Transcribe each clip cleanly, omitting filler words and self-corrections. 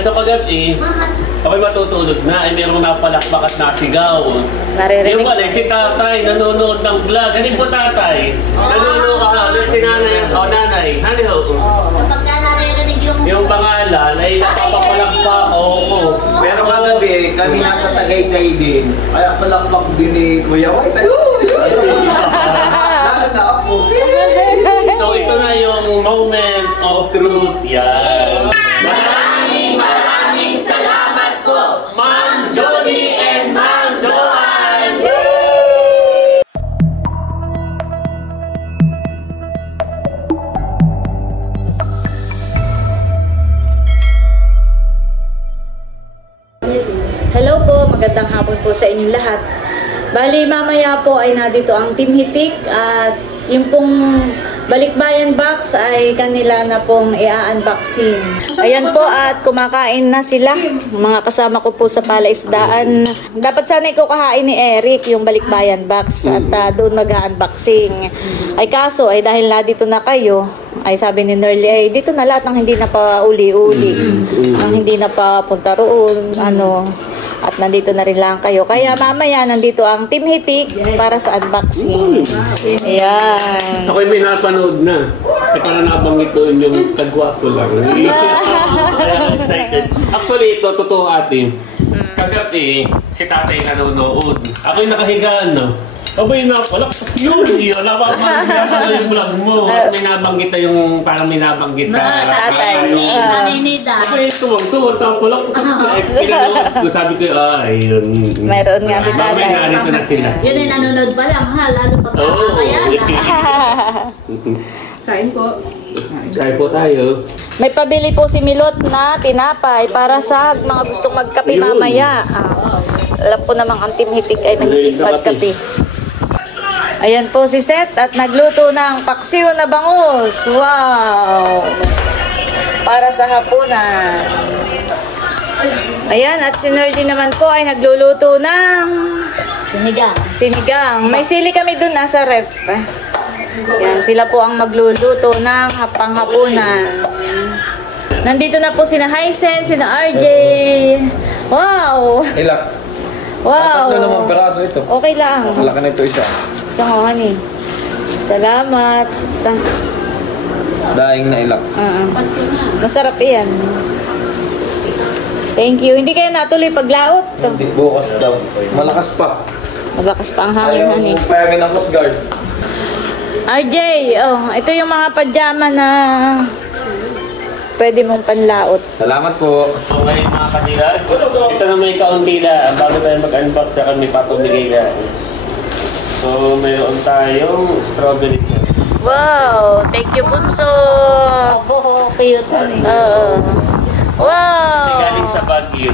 Sa kagabi, ako'y matutulog na, ay mayroong napalakpak at nasigaw. Naririnig. Yung pala, si tatay nanonood ng vlog. Galing po tatay. Nanonood ka, si nanay, nanay. Ano ho? Kapag ka naririnig Yung pangalan ay napapalakpak. Oo. Pero kagabi, kami nasa Tagaytay din. Ay, ang palakpak din ni Kuya White. Lalo na ako. So ito na yung moment of truth. Yan. Maraming salamat po, Ma'am Jody and Ma'am Joanne! Hello po, magandang hapon po sa inyong lahat. Bali, mamaya po ay nandito ang Team Hitik at yung pong balikbayan box ay kanila na pong i-unboxing. Ayan po at kumakain na sila. Mga kasama ko po sa palaisdaan. Dapat sana ikukahain ni Eric yung balikbayan box at doon mag-unboxing. Ay kaso ay dahil na dito na kayo, ay sabi ni Nerly ay dito na lahat ng hindi na pa uli-uli. Ang hindi na pa punta roon, at nandito na rin lang kayo. Kaya mamaya nandito ang Team Hitik para sa unboxing. Ayan. Ako'y may napanood na. Ay para nabanggit doon yung kagwapo lang. Kaya excited. Actually, ito, totoo ate. Kagabi, si tatay nanonood. Ako'y nakahiga na. Abay na, wala yun. Napapagod yung vlog mo. At may nabanggit na yung parang may nabanggit na tatay. Naninida. Abay, tuwang-tuwang. Tawag ko lang. Pinanood ko, sabi ko, ayun. Mayroon nga si tatay. May narito na sila. Yun ay nanonood pa lang, ha? Lalo pag Kain po. Kain po tayo. May pabili po si Milot na tinapay para sa mga gustong magkape mamaya. Alam po namang ang Team Hitik ay mahilig magkape. Ayan po si Seth at nagluto ng paksiw na bangus. Wow! Para sa hapunan. Ayan, at si Nerdy naman po ay nagluluto ng sinigang. May sili kami dun nasa ref. Yan, sila po ang magluluto ng panghapunan. Nandito na po sina Hysen, sina RJ. Wow! Ilak. Wow! Tatlo naman peraso ito. Okay lang. Malaki na ito isa. Ito nga, honey. Salamat. Daing na ilak. Masarap yan. Thank you. Hindi kayo natuloy paglaot. Hindi, bukas daw. Malakas pa. Malakas pa ang hangin, honey. Ayaw payagin ng Coast Guard. RJ, ito yung mga pajama na pwede mong panlaot. Salamat po. Okay mga kadilag, ito na may kaunti lang. Bago tayo mag-unbox na kami papamigay na. So mayroon tayong strawberry cake. Wow! Thank you, Bunso! Cute. Wow! Galing sa Baguio.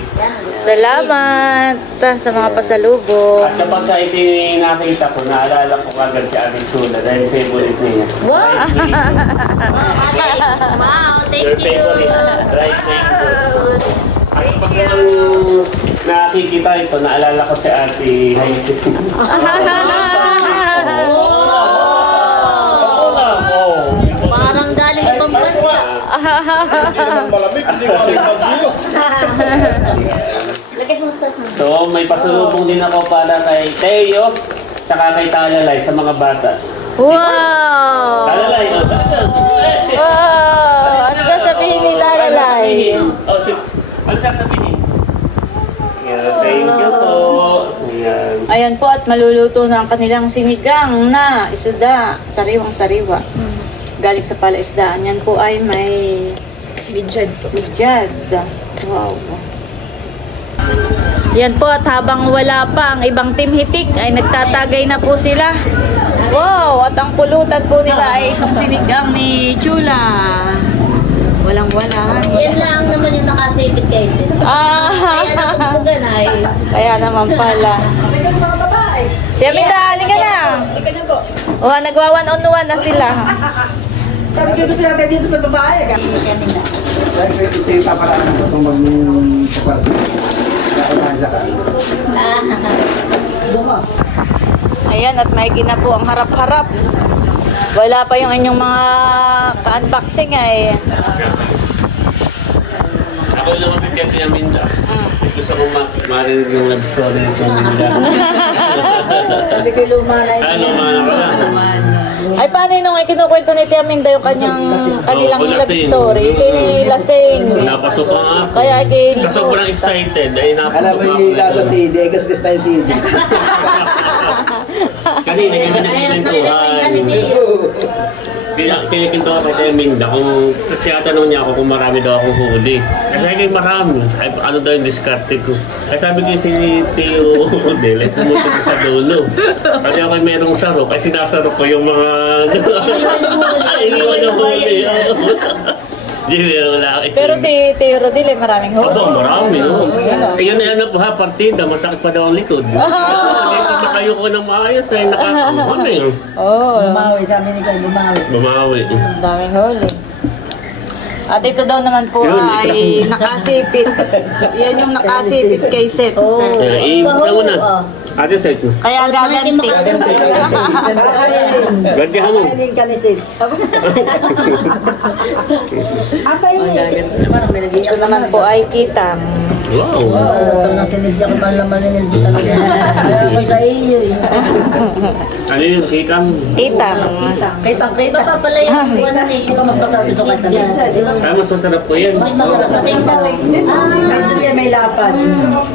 Salamat sa mga pasalubong. At kapag ito yung nakita ko, naalala ko kagad si Ate Chula dahil favorite niya. Wow! Wow, Your thank you. favorite dried mangoes. At pag naman nakikita ito, naalala ko si Ate Hazel. Parang galing ibang bansa. Hindi naman malamig, hindi ko aling mag-ilo. So may pasalubong din ako para kay Teo saka kay Talalay sa mga bata. Wow! Talalay, talaga. Wow! Ano sasabihin ni Talalay? Ano sasabihin? Yeah, thank you po. Ayan. Ayan po at maluluto na ang kanilang sinigang na isda, sariwang-sariwa. Galing sa palaisdaan. Yan po ay may bidyad. Wow. Yan po at habang wala pa ang ibang Team Hitik ay nagtatagay na po sila. Wow! At ang pulutan po nila ay itong sinigang ni Chula. Walang-wala. Yan lang naman yung nakasipit kay Sid. Kaya napagpugan ay. Kaya naman pala. Siya, Minda, halika na. Halika na po. O, nagwa-one-on-one na sila. Sabi ko gusto natin dito sa babae. Dahil ito yung paparaan ko kung mag-saparsin. Kaya siya ka. Ayan, at may na po ang harap-harap. Wala pa yung inyong mga ka-unboxing ay. Ako Ako yung lumapit kay Tia Minda. Gusto kong marinig yung love story ng Tia Minda. Sabi ko lumana yun. Ano, mana ka lang. Ay, paano nung kinukwento ni Tia Minda yung kanilang love story? Kinilasing. Napasok ka nga. Kaya Kasi sobrang excited. Ay, Alam napasok mo ako. yung nasa CD, ay kaskas na yung CD. Kanina, ganyan nagkikwentuhan. Kinikinto ako kay Minda kung tanong niya ako kung marami daw akong huli. Kasi kaya marami. Ay, ano daw yung discarte ko. Ay sabi ko si Tio Dele, pumunta ko sa dulo. Kasi ako merong saro, kasi sinasaro ko yung mga... Iwan yung huli. Di meron lang. Pero si Teo Rodil maraming huli. Aba, marami. Yun ay ano po ha, partida. Masakit pa daw ang likod. Hindi kayo ko ng maayos ay nakakakuha na yun. Oo. Bumawi, sabi ni Carl, bumawi. Bumawi. Daming huli. At ito daw naman po Yun, ay nakasipit. Yan yung nakasipit kay Seth. Saan mo na? Ate Seth. Kaya gaganti. Gantihan mo. Kainin ka ni Sid. Ito naman po ay kitang. Wow. Ito na sinisya ko pa laman ni Nelson talaga. Kaya ako sa iyo. Ano yung kitang? Kitang. Kitang-kita. Iba pa pala yung buwan eh. Ito mas masarap ito kaysa bitsa. Ah, mas masarap po yan. Mas masarap kasi yung kapit. May lapad.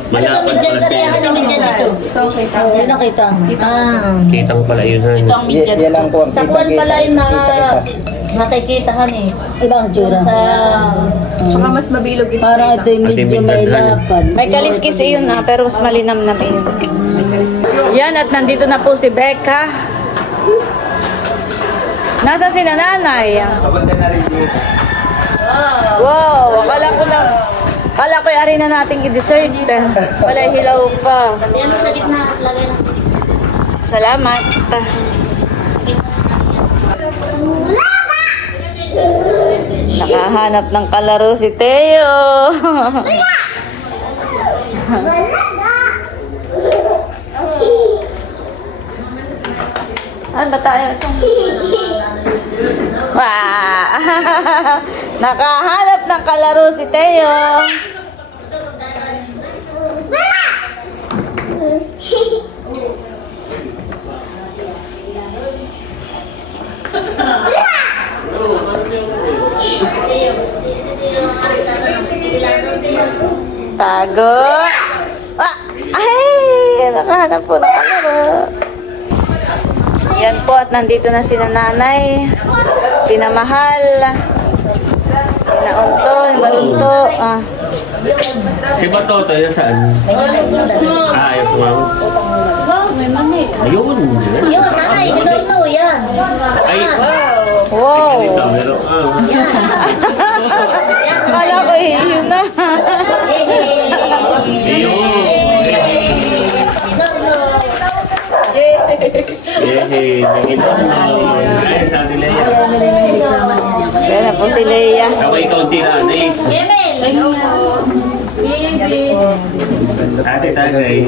Malapad pala siya. Ano yung midyan dito? Sino kitang? Kitang pala yun. Ito ang midyan. Yan lang po ang Sa buwan pala yung nakikitahan eh. Ibang tsura. Saka mas mabilog ito. Parang ito yung medyo may lapad. May kaliskis iyon pero mas malinam na iyon. Yan at nandito na po si Becca. Nasa si nanay. Kabanda na rin dito. Wow, akala ko yung na nating i-dessert. Wala hilaw pa. Yan sa gitna at lagay ng Salamat. Nakahanap ng kalaro si Teo. Ano ba tayo? Wow! Nakahanap ng kalaro si Teo. Tago. Ah! Ay! Nakahanap po ng kalaro. Yan po at nandito na sina nanay, sina Mahal, sina Unton, Balunto. Si Batoto, yun saan? Ayos sumama. Ayun. Yun, nanay, you don't know yan. Ay, Wow! ganito. Meron, Kala ko yun na. Ayun. Yehey, nangito. Ay, sabi Leia. Yan na po si Leia. Ako ikaw ang tiranay. Ate tagay.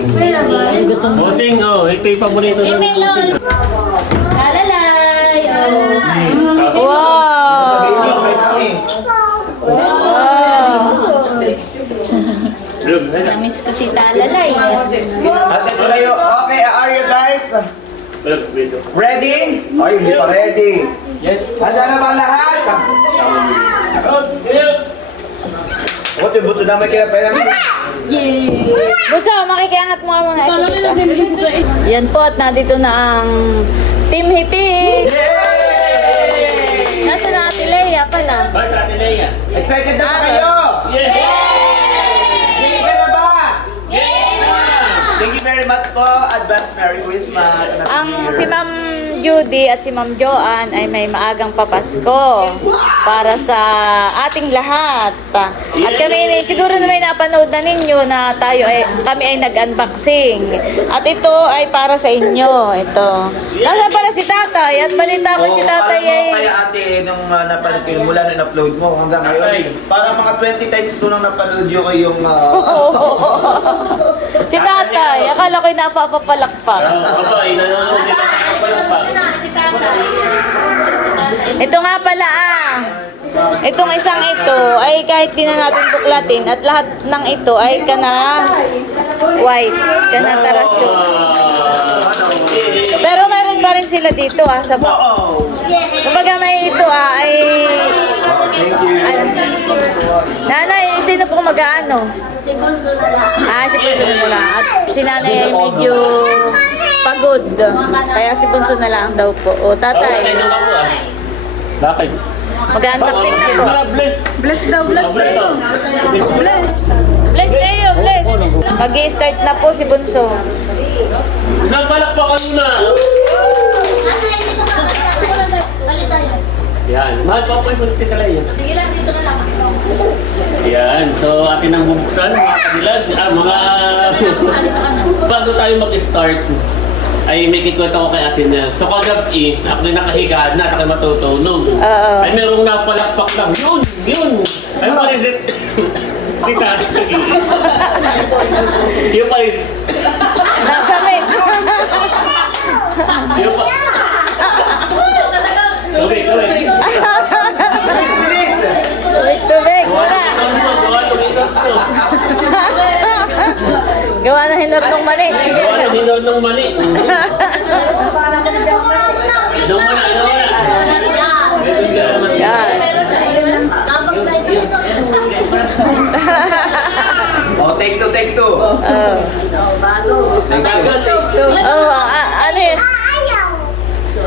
Bossing, ito yung paborito ng bossing. Lalalay. Wow! Namiss ko si Talalay. Ate Tulayo, okay, are you guys ready? Ay, hindi pa ready. Yes. Handa na ba lahat? Buto, buto na may kaya pera. Buso, makikiangat mo nga muna. Ito dito. Yan po at nandito na ang Team Hitik. Yay! Nasa na Ate Leia pala. Bye sa Ate Leia. Excited na ba kayo? Ready ka na ba? Thank you very much po. Advance Merry Christmas. and Happy Ang New Year. si Ma'am Judy at si Ma'am Joanne ay may maagang papasko para sa ating lahat. At kami, siguro na may napanood na ninyo na kami ay nag-unboxing. At ito ay para sa inyo. Ito. Nasa pala si Tatay at balita ko si Tatay alam ay... mo kaya ate, nung napanood ko yun, mula na in-upload mo hanggang ngayon, parang mga 20 times ko nang napanood yun kayong... Si Tatay, akala ko'y napapapalakpak. Aba, inanonood din ako. Ito nga pala Itong isang ito ay kahit di na natin buklatin at lahat ng ito ay kana white, kana tarasyon. Pero meron pa rin sila dito sa box. Kapag may ito ay Thank you. Nanay, sino po mag-aano? Si Bunso na lang. Si Bunso na lang. At si nanay ay medyo pagod. Kaya si Bunso na lang daw po. O, tatay. Bakit? Mag-unboxing na po. Bless daw, bless daw. Bless. Bless kayo, bless. Mag-i-start na po si Bunso. Isang palakpakan muna. Nasa hindi ko palit tayo. Yan. Mahal pa po yung politika yan. Sige lang, dito na lang. Yan. So, atin ang bubuksan. Mga kabilag. Bago tayo mag-start, ay may kikwento ko kay atin na. So, kagabi, ako na nakahiga na, ako matutulog. Ay, merong napalakpak lang. Yun! Ano pala is si tatay. Yung pala is... Nasa may. Yung pa... Okay. Bilis! Tubig, wala. Gawa na hinor ng mali. Gawa na hinor ng mali. Yan. Oh, take two. Take two. Ano yun?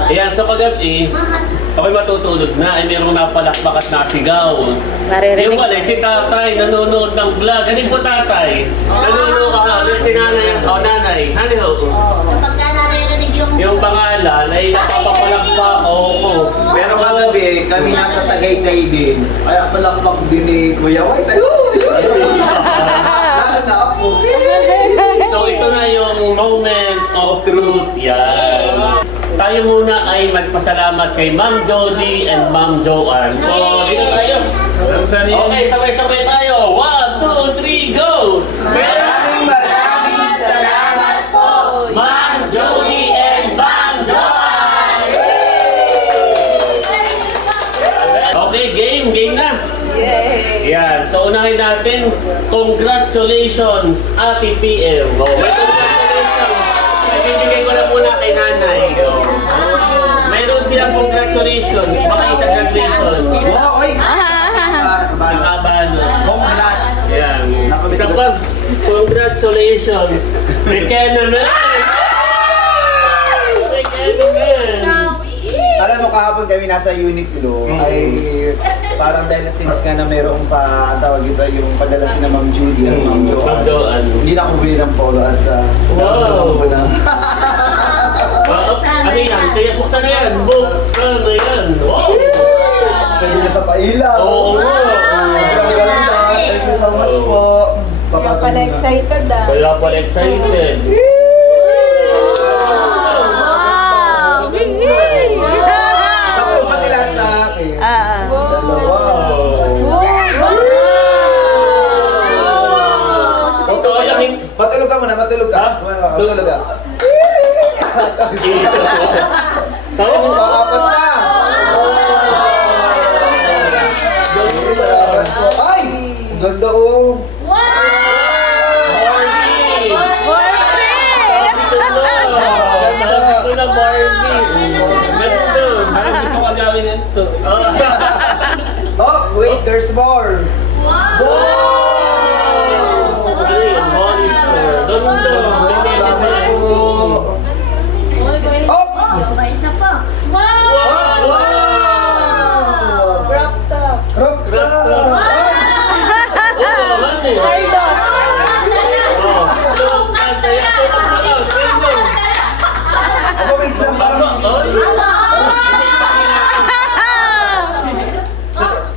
Ayan, so kagabi, ako'y matutulog na, ay mayroong napalakpak at nasigaw. Naririnig. Yung pala, si tatay, nanonood ng vlog. Galing po tatay. Nanonood ka, si nanay, nanay. Ano yun? Pagka naririnig Yung pangalan ay napapalakpak. Oo. Pero kagabi, kami nasa Tagaytay din. Ay, palakpak din ni Kuya White. Lalo na ako. So ito na yung moment of truth. Yan. Tayo muna ay magpasalamat kay Ma'am Jody and Ma'am Joanne. So, dito tayo. Okay, sabay-sabay tayo. 1, 2, 3, go! Maraming salamat po, Ma'am Jody and Ma'am Joanne! Okay, game na. Yan, so unahin natin, congratulations, Ate PM. Oh, may congratulations. Ibibigay ko lang muna kay nanay. Oh. Mayroon silang congratulations, baka isang congratulations. Wow, oy! Nakabalo. Congrats! Yan. Isa pa, congratulations. May Kenaman! May Kenaman! Alam mo, kahapon kami nasa Uniqlo, ay parang dahil since nga na mayroong tawag ito, yung padala si na Ma'am Judy at Ma'am Ma'am Joanne. Joanne. Hindi na ako bili ng polo at Wow. ko na. Ano yan? Kaya buksan na yan. Buksan na yan. Wow! Pwede na sa pailaw. Oo nga. Thank you so much po. Kaya pala excited ah. Kaya pala excited. Wow! Sakto pati lahat sa akin. Dalawa. Matulog ka muna, matulog ka. Matulog ka. So, Paapat na. Ay! Ang ganda oh. Barbie! Ito na Barbie. Ganda. Parang gusto ko gawin ito. Oh, wait, there's more. Wow! Ayun, Molly Store. Ganda. Salamat po. Oh! Wow! Crop top. Crop top. Carlos. Ako, wait lang parang...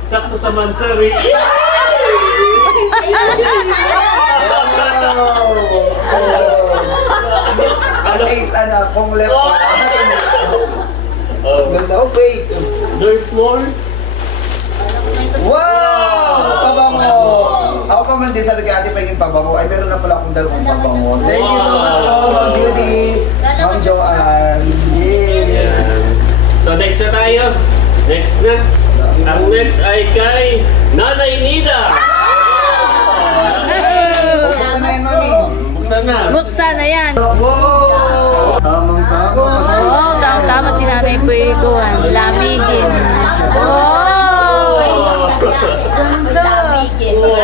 Sakto sa Mansari. Ano is kung left Oh. Ganda, oh wait. There's more? Wow! Pabango! Ako pa man din, sabi kay ate pahingin pabango. Ay, meron na pala akong dalawang pabango. Thank you so much po, Ma'am Judy, Ma'am Joanne. Yay! So next na tayo. Next na. Ang next ay kay Nanay Nida. Buksan na yan, mami. Buksan na. Buksan na yan. Wow! Tamang-tama. Oo, tama si Nanay Kuikuan. Lamigin. Oh! Ganda! Ganda.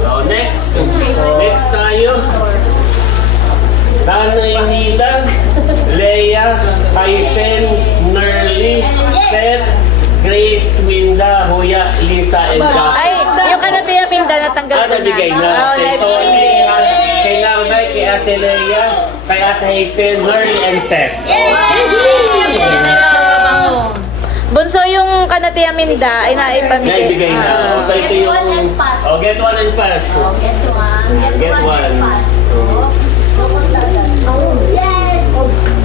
So, next. Next tayo. Nanay Nida, Leia, Hysen, Nerly, Seth, Grace, Minda, Huya, Lisa, and Jack. Ay, yung kanatiya Minda natanggal ko na. Nabigay na. Oo, Okay, so, nabigay. kay Nanay, kay Ate Leia, kay Ate Hysen, Nerly, and Seth. Bunso yung kanatiya Minda ay naipamigay. Naibigay na. So, ito yung... Get one and pass. Oh, get one and pass. Get one. Get one. Pass. Yes!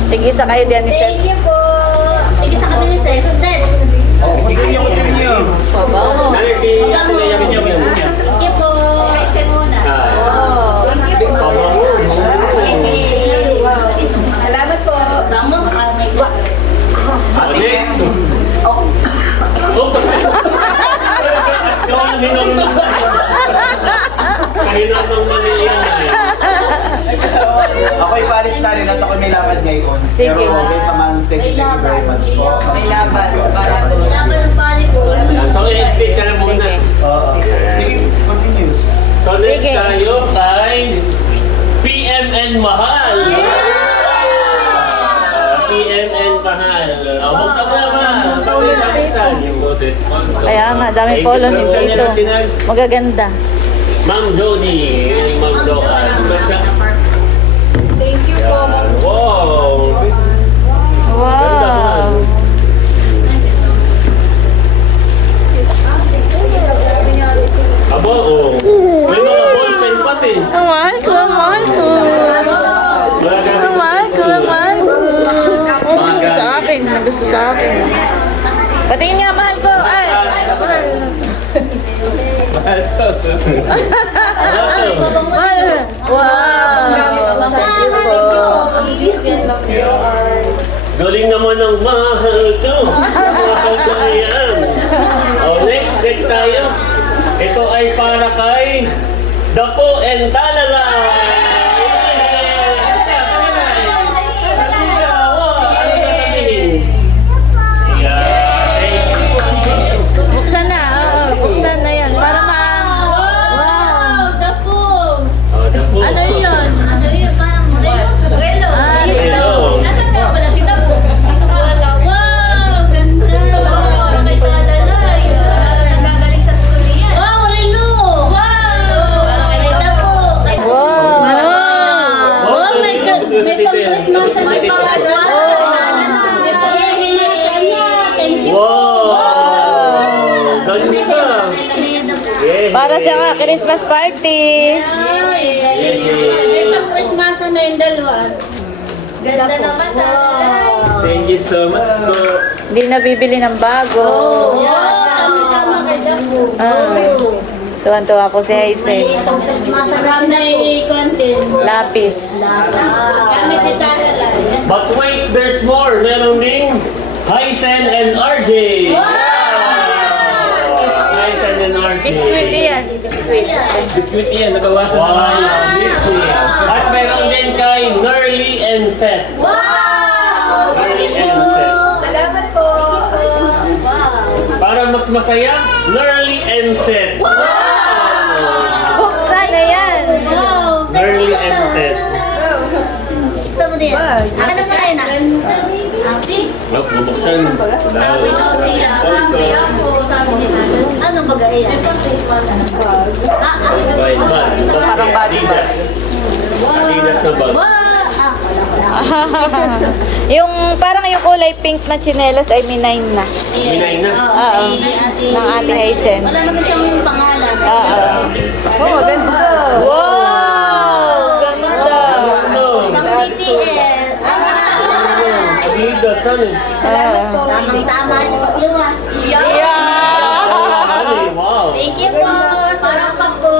Tig-isa kayo diyan ni Seth. Thank you po. Sige sa kami ni Seth. Seth. Oh, continue, continue. Nanay, si Ate Leia, video mo. Thank you po. Kasi muna. Thank you po. Salamat po. Bango. May isa. Next. Oh. Gawang minong. Kahinan ng Manila ay. Ako'y palis na rin at ako'y may lakad ngayon. Sige. Pero welcome, thank you very much po. May laban sa balat. Laban ng pali po. So, exit ka na muna. Oo. Sige, continues. So, next Sige. tayo kay PMN Mahal. PMN Mahal. Buksan mo naman. Buksan yung boses. Kaya nga, dami follow ni dito. Magaganda. Ma'am Jody. Ma'am Joan. Thank you po. Wow. Wow. Abo, oh. May mga ballpen pati. Mahal ko, mahal ko. Wala ka rin Mahal ko, mahal ko. Oh, gusto sa akin, gusto sa akin. Patingin nga, mahal ko. Ay, mahal. Mahal. Wow. Galing naman ang mahal ko. Mahal ko yan. Oh, next tayo. Ito ay para kay Dapo and Talala. Buksan na, oo, buksan na yan. Para wow. Dapo. Ano yun? Ano yun? Parang relo. Ah, relo. Nasaan ka pala si Dapo? Wow! Ganda! Parang may talalay. Nagagaling sa school yan. Wow! Relo! Wow! Parang kay Dapo. Wow. Oh my God! May pang-Christmas na may pang-Christmas. Thank you. Wow! Ganda! Yeah. Para sa nga Christmas party. May pang-Christmas na yung dalawa. Ganda naman talaga. Thank you so much po. Hindi na bibili ng bago. Tama kay Dapo. Tuwan-tuwa po si Hazel. May pang-Christmas na yung content. Lapis. Kami di talalay. But wait, there's more. Meron ding Hysen and RJ. Hysen and RJ. Biscuit yan. Biscuit. Biscuit yan. Nagawasan na nga yan. Biscuit. At meron din kay Nerly and Seth. Nerly and Seth. Salamat po. Para mas masaya, Nerly and Seth. Buksan na yan. Wow! Nerly and Seth. Gusto mo din? Akin na pala yun ah. Happy? Bubuksan. Sabi daw siya. Happy ako. Sabi niya. Ano bagay yan? Parang Adidas. Adidas na bag. Yung parang yung kulay pink na chinelas ay minain na. Minay na. Oo. Ng Ate Hazen. Wala naman siyang pangalan. Oo. Oh, ganda. Wow! Ganda. Pang BTS. Adidas, ano? Tamang-tama yung pagluwas. Yeah! Wow. Thank you po. Salamat po.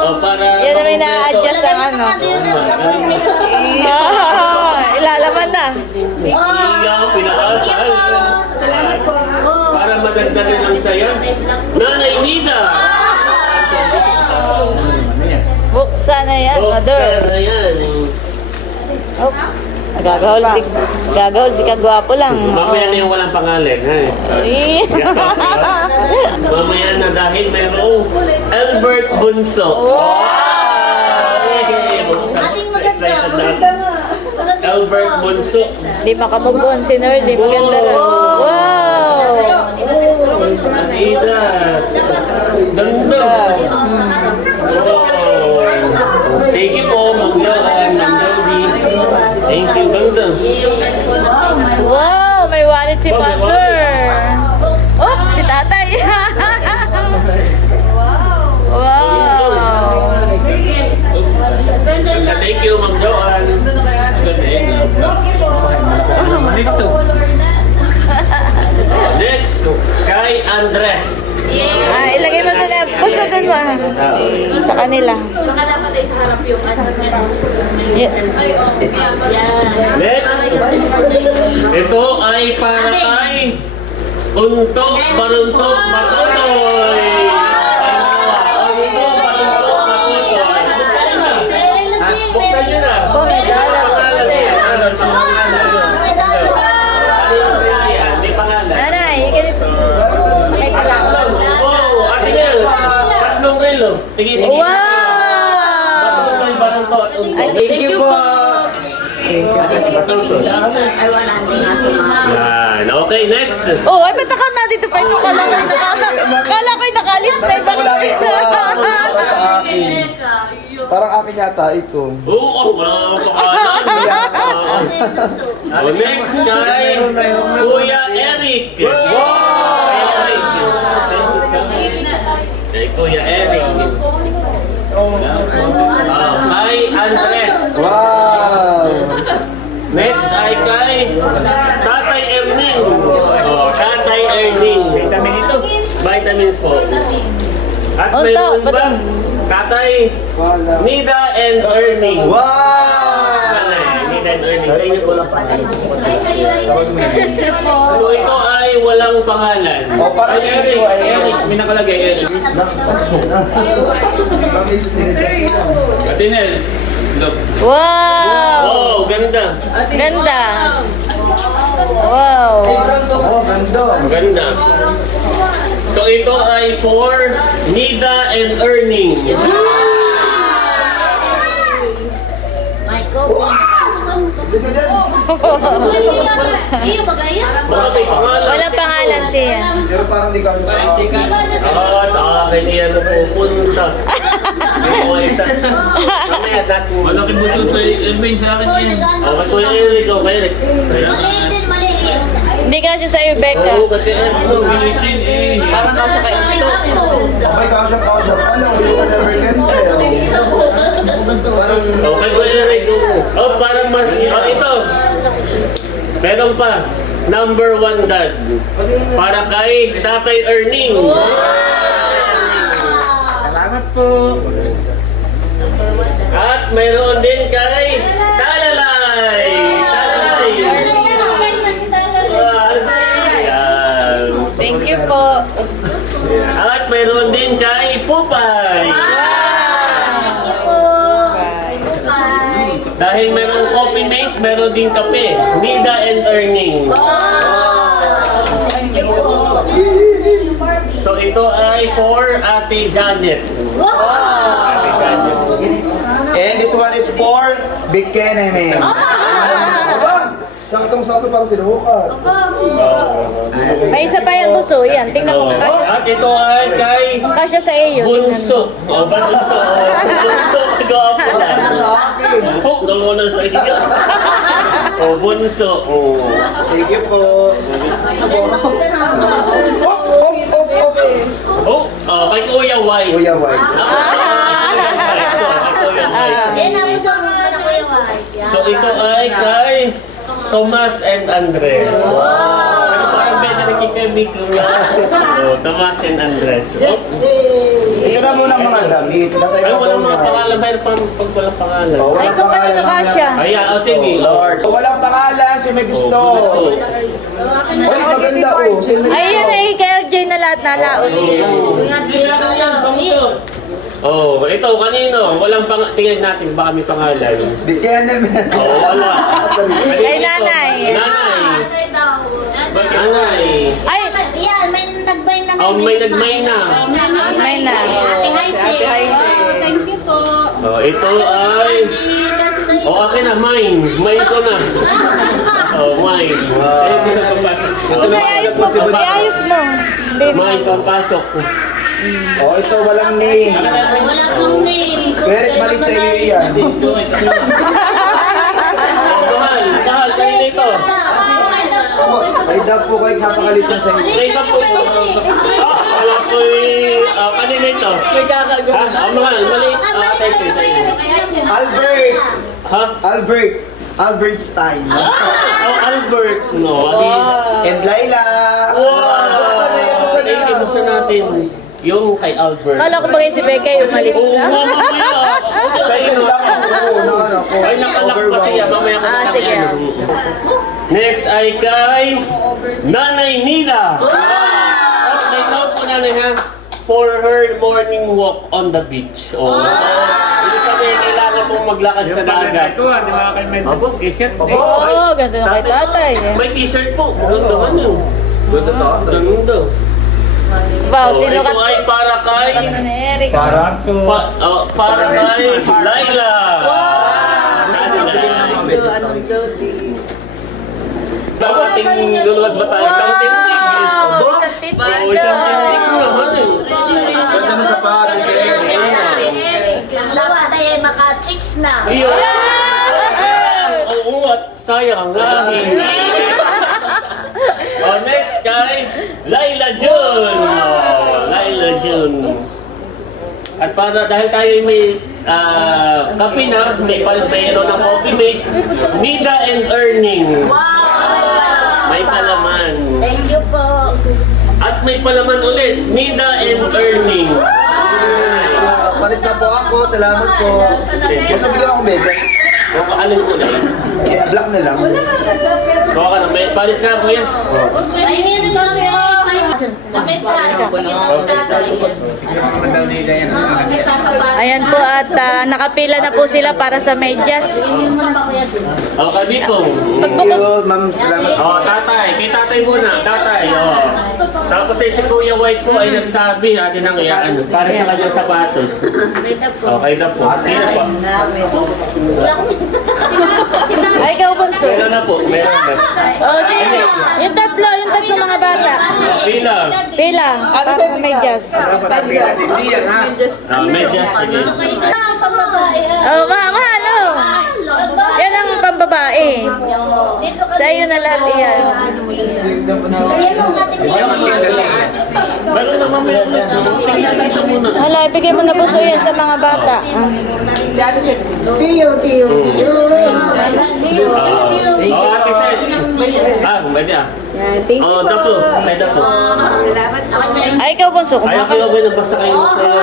Oh, para Yan na may na-adjust ang ano. Appointment. Ilalaman na. Iya, pinakasal. padagdagan lang sa'yo. Nanay Nida! Buksan na yan, mother. Buksan na yan. Oh. Gagahol si kagwapo lang. Mamaya na yung walang pangalan. Ha? Eh. Mamaya na dahil mayroong Albert Bunso. Ating maganda. Albert Bunso. Di makamubon si Nerdy. Maganda rin. Wow! Adidas. Ganda. Thank you po, Ma'am Joanne, Ma'am Jody. Thank you, ganda. Wow! May wallet si mother. Oh, si tatay. Wow! Thank you, Ma'am Joanne. Next, kay Andres. Ah, ilagay mo doon. Push mo doon mo. Sa kanila. Baka dapat ay sa harap yung Yes. Next, ito ay para kay Untok Baruntok Matuloy. Untok Baruntok Matuloy. Buksan nyo na. Oh, may dala. May pangalan. Nanay, ganito. May kalang. Oh, Ate Nels. Tatlong relo. Tingin. Wow! Thank you po. Yan. Okay, next. Oh, ay ba't ako na dito pa ito? Kala ko'y nakalis na ibang Wala ito. Para sa akin. Parang akin yata ito. Oo, wala naman pangalan. Oh, next kay Kuya Eric. Eric. Kay Kuya Eric. Kay Andres. Wow! Next ay kay Tatay Erning. Oh, Tatay Erning. Vitamin ito. Vitamins po. At mayroon ba? Tatay Nida and Erning. Wow! Nida and Erning. Sa inyo po lang pangalan. So ito ay walang pangalan. O, parang Eric. ito ay- Eric. May nakalagay Eric. Ate Nels. Look. Wow! Oh, ganda. Ganda. Wow. Oh, ganda. Maganda. So ito ay for Nida and Erning. Iyo ba gaya? Bakit may pangalan? Walang pangalan siya. Pero parang di ka sa akin. Sa akin iyan na pupunta. Hindi ko isa. Mamaya natin. Malaki buso sa Erning sa akin Hoy, yan. nag-ano Okay, Kuya Eric. Okay, Eric. Maliit din, maliit. Hindi ka siya sa'yo, Becca. Oo, kasi ano, bilitin eh. Parang nasa kayo ito. Abay, kasya. Ano, you will never get there. Okay, Kuya Eric. Oh, parang mas, ito. Meron pa. Number 1 dad. Para kay Tatay Erning. Salamat po. At mayroon din kay Talalay. Talalay. Yan. Thank you po. At mayroon din kay Pupay. Dahil mayroong coffee mate, mayroon din kape. Nida and Erning. So ito ay for Ate Janet. Ate Janet. And this one is for Bikini Man. Aba, saktong sakto para sinuka. May isa pa yan, Buso. Yan, tingnan mo. At ito ay kay Kasya sa iyo. Bunso. Oh, Bunso. Bunso. Nag-aapos na. Sa akin. Oh, dalawa na sa iyo. Oh, Bunso. Oh. Thank you po. Oh, kay Kuya White. Kuya White. Yan ang gusto mo na Kuya White. So ito ay kay Tomas and Andres. Ano parang better nakikimik na. Oh, Tomas and Andres. Oh. Ito na muna ang mga damit. Nasa Ay, iba walang mga na. pangalan. Mayroon pang pag walang pangalan. Oh, Ay, walang kung kanino pangalan. kasya. Ayan, sige. Lord. So, walang pangalan si may gusto. Oh, gusto. Ay, maganda oh. Ayun ay, kaya bigay na lahat na laon. Oh, ito, kanino? Walang tingnan natin, baka may pangalan. Di kaya naman. Oh, wala. Kay nanay. Nanay. Ay, Yan, may nagbay na. Oh, may nagmay na. may na. Ate Haise. Thank you po. Oh, ito ay... Oh, akin na, mine. Mine ko na. Oh, mine. Kasi ayos mo. Ayos mo. Mine, pampasok. Oh, ito walang name. Wala pong name. Pero malit sa iyo yan. Mahal, kanina ito. Ay, daw po kayo napakalit na sa iyo. Kanina po ito. Wala po kanina ito. Mahal, maliit. Albert! Ha? Albert Stein. Oh, Albert. No, And Laila. Buksan na yan, buksan na yan. Buksan natin. Yung kay Albert. Kala ko bagay si Becca umalis Oo, na. mamaya. Second lang ako. Ay, nakalak pa siya. Mamaya ko na sige. Next ay kay Nanay Nida. At may note po nanay ha. For her morning walk on the beach. Oh. So, ibig sabihin, kailangan pong maglakad sa dagat. Oo, ganda na kay tatay. May t-shirt po. Maganda yun. Ganda. Wow, Oh, sino ito ka? ay para kay... Eric. para kay Laila. Dapating luluwas ba tayo? Isang tindig. Oo, isang tindig naman eh. Ganda na sa pares. Lawa tayo maka-chicks na. Iyo. Oo, at sayang ang lahi. Oh, next kay Laila Jun. Laila Jun. At para dahil tayo may kape na, may palpero ng coffee mate, Nida and Earning. May palaman. Thank you po. At may palaman ulit, Nida and Earning. Palis na po ako. Salamat po. Gusto bigyan akong bebe. O, alin ko na. Black na lang. Kuha ka na, may palis ka kuya. Ay, hindi na kami. Ayan po at nakapila na po sila para sa medyas. O, kabikong. Thank you, ma'am. Salamat. Oh, tatay. Kay tatay muna. Tatay, oh. Tapos ay si Kuya White po ay nagsabi natin ang iyaan para sa kanyang sapatos. Okay na po. Sino pa? Ay, ikaw bunso. Meron na po. Meron na. Oh, sino? Yung tatlo mga bata. Pila. Pila, para sa medyas. Medyas. Sige. Oh, mahal, oh. Yan ang pambabae. Sa iyo na lahat yan. Meron naman meron na. Tingnan isa muna. Hala, ibigay mo na po yan sa mga bata. Tiyo. Oh, Ate Sen. Pwede ah. Thank you Oh, po. dapo. Ay, dapo. Salamat po. Ay, ikaw bunso. Ayaw kayo ba nabasa kayo mas kayo?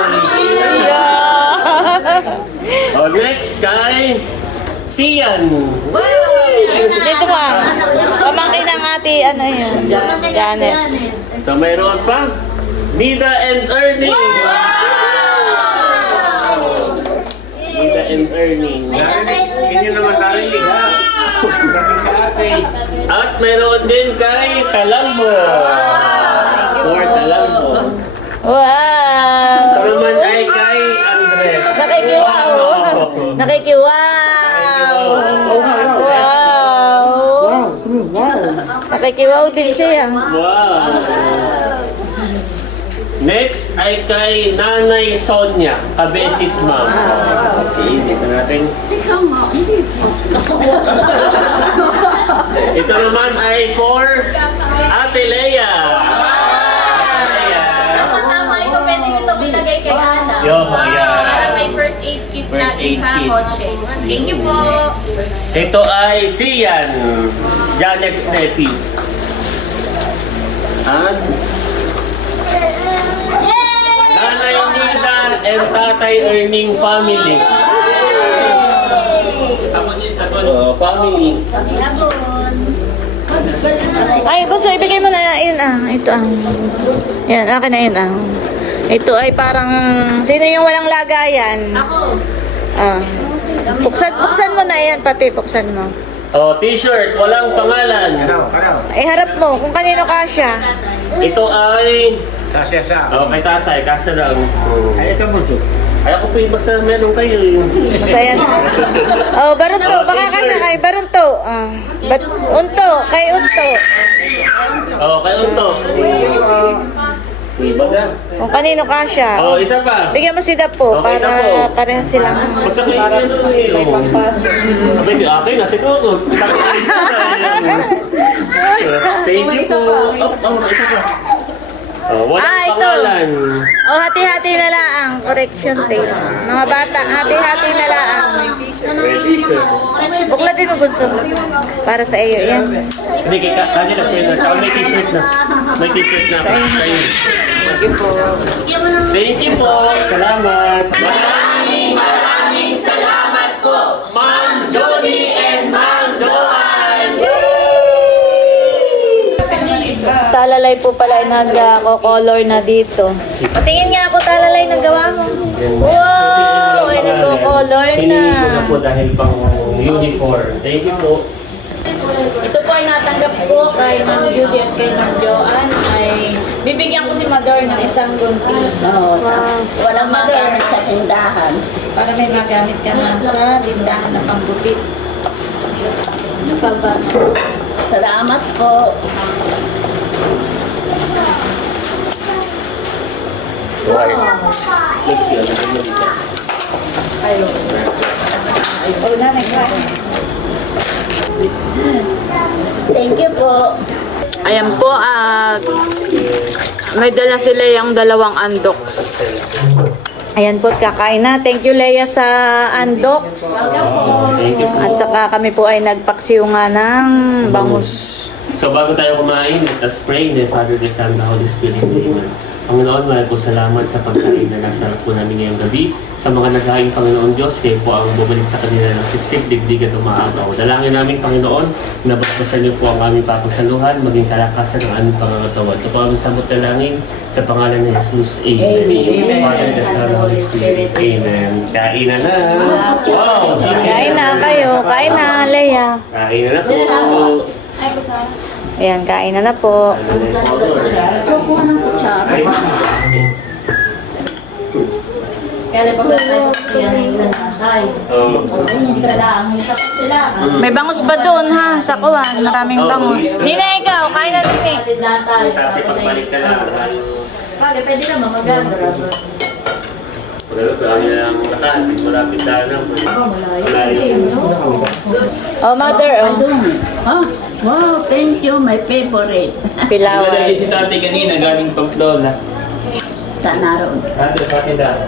Oh, next kay Sian. Dito mo ah. Pamangkin ng ate, ano yun? Janet. So, mayroon pa. Nida and Earning. Nida and Earning. Hindi naman narinig ha. At mayroon din kay Talambo. Or Talambo. Wow! Ito naman ay kay Andres. Nakikiwaw! Nakikiwaw! Wow! Nakikiwaw din siya. Wow. Next ay kay Nanay Sonia, Kabetis Ma'am. Okay, dito natin. Ito naman ay for Ate Lea. Tama, ito pwede ito binagay kay Ana. Yo, yeah. Para may first aid kit First natin aid sa kit. kotse. Thank you po. Ito ay Sian, Janet's nephew. At Nanay Nida and Tatay Earning family. Family. Kami na po. Ay, gusto, ibigay mo na yun ito Yan, akin na yun Ito ay parang, sino yung walang lagayan? Ako. Buksan mo na yan, pati buksan mo. Oh, t-shirt, walang pangalan. Harap mo, kung kanino kasya. Ito ay... Sa. Oh, kay tatay, kasya lang. Ay, ito mo, Ay, ako po basta meron kayo. Masaya na. Barunto, baka kasya kay Barunto. Unto, kay Unto. Oh, kay Unto. Iba na. Kung kanino kasya. Oh, isa pa. Bigyan mo si Dapo Okay, para Dapo. parehas silang... Basta kayo yun. Abay, okay na, siguro. Thank you po. Isa pa. Walang ito. pangalan. Hati-hati na lang. Correction tape. Mga bata, hati-hati na lang. T-shirt. Buklatin mo, bunso. Para sa iyo. Yan. Hindi, kanya lang sa'yo na. May t-shirt na. May t-shirt na. Kayo. Thank you po. Salamat. Maraming salamat po. Ma'am Jody and Ma'am Joanne. Talalay po pala ay nag-color na dito. Patingin nga ako, talalay na gawa mo. Wow! Ay nag-color na. Pinili ko na po dahil pang uniform. Thank you po. Ito po ay natanggap ko kay Ma'am Judy at kay Ma'am Joanne. Ay bibigyan ko si Mother ng isang gunting. Walang Mother sa tindahan. Para may magamit ka na sa tindahan na panggutit. Salamat po. Let's go. Oh, nanay ka. Thank you po. Ayan po, may dala si Leia ang dalawang andoks. Ayan po, kakain na. Thank you, Leia, sa andoks. Thank you po. At saka kami po ay nagpaksiw nga ng bangus. So bago tayo kumain, let us pray in the Father, the Son, the Holy Spirit. Amen. Panginoon, mahal po salamat sa pagkain na nasarap po namin ngayong gabi. Sa mga naghaing Panginoon Diyos, kayo po ang bumalik sa kanila ng siksik, digdig at umaagaw. Dalangin namin, Panginoon, na basbasan niyo po ang aming papagsaluhan, maging kalakasan ng aming pangangatawan. Ito po aming samot dalangin sa pangalan ni Jesus. Amen. Amen. Father, the Son, the Holy Spirit. Amen. Kain na na. Wow! Kain na kayo. Kain na, Leia. Kain na na po. Ayan, kain na po. Kukuha ng kutsara. Kaya pag tayo siya ng tatay. Hindi ka lang, may sapat sila. May bangus ba doon, ha? Sa kuwan. Maraming bangus. Nina, ikaw. Kain na rin eh. Kasi pagbalik ka lang. Pwede, pwede naman mag-grab. Wala lang lakan. Malapit na. Oh, Mother. Ah, wow, thank you, my favorite. Pilawan. Si tatay kanina galing Pamplona. Sana ron. Ate, pati na.